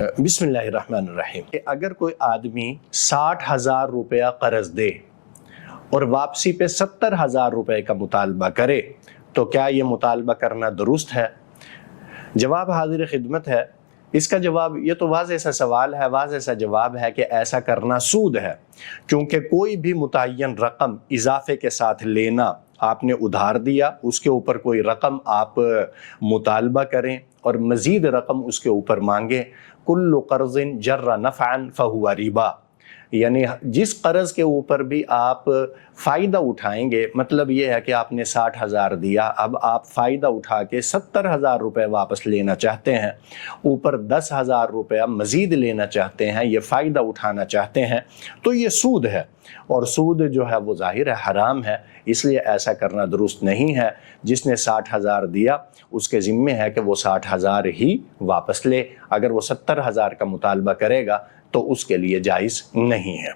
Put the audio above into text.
बिस्मिल्लाहिर्रहमानिर्रहीम। अगर कोई आदमी 60,000 रुपया कर्ज दे और वापसी पे 70,000 रुपये का मुतालबा करे तो क्या ये मुतालबा करना दुरुस्त है? जवाब हाजिर खिदमत है। इसका जवाब, ये तो वाज़ेह सा सवाल है, वाज़ेह सा जवाब है कि ऐसा करना सूद है, क्योंकि कोई भी मुतय्यन रकम इजाफे के साथ लेना, आपने उधार दिया, उसके ऊपर कोई रकम आप मुतालबा करें और मज़ीद रकम उसके ऊपर मांगें, कुल्लु कर्ज़िन जर्रा नफ़अन फ़हुवा रिबा। यानी जिस कर्ज़ के ऊपर भी आप फ़ायदा उठाएंगे, मतलब ये है कि आपने 60,000 दिया, अब आप फ़ायदा उठा के 70,000 रुपये वापस लेना चाहते हैं, ऊपर 10,000 रुपया मज़ीद लेना चाहते हैं, ये फ़ायदा उठाना चाहते हैं, तो ये सूद है। और सूद जो है वो ज़ाहिर है हराम है, इसलिए ऐसा करना दुरुस्त नहीं है। जिसने 60,000 दिया उसके ज़िम्मे है कि वो 60,000 ही वापस ले। अगर वो 70,000 का मुतालबा करेगा तो उसके लिए जायज़ नहीं है।